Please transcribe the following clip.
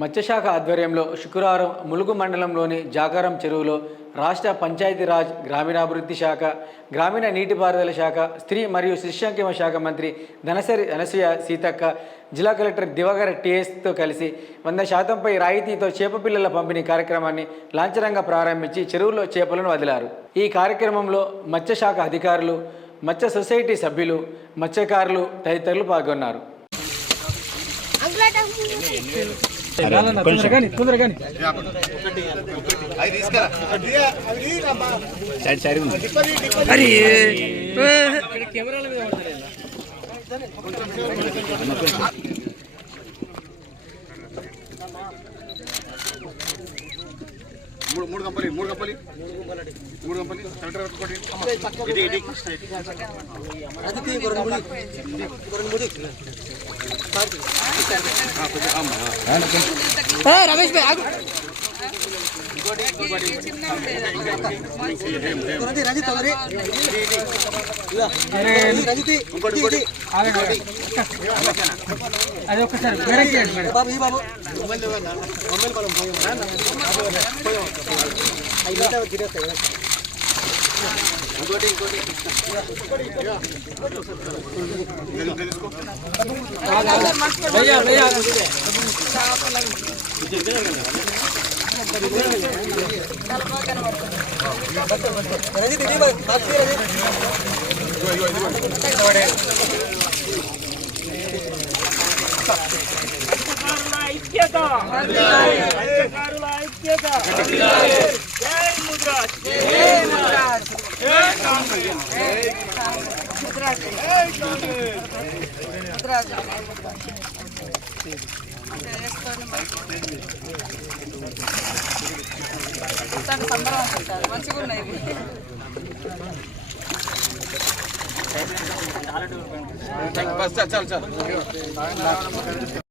మత్స్యశాఖ ఆధ్వర్యంలో శుక్రవారం ములుగు మండలంలోని జాకారం చెరువులో రాష్ట్ర పంచాయతీరాజ్ గ్రామీణాభివృద్ధి శాఖ, గ్రామీణ నీటిపారుదల శాఖ, స్త్రీ మరియు శిశు సంక్షేమ శాఖ మంత్రి ధనసరి అనసూయ సీతక్క, జిల్లా కలెక్టర్ దివాకర్ టీఎస్తో కలిసి 100% రాయితీతో చేప పిల్లల పంపిణీ కార్యక్రమాన్ని లాంఛనంగా ప్రారంభించి చెరువులో చేపలను వదిలారు. ఈ కార్యక్రమంలో మత్స్యశాఖ అధికారులు, మత్స్య సొసైటీ సభ్యులు, మత్స్యకారులు తదితరులు పాల్గొన్నారు. మూడు కంపలి రమేష్ భాయ్ అది ఒక్కసారి బాబు మంచిగా ఉన్నాయి. చాలు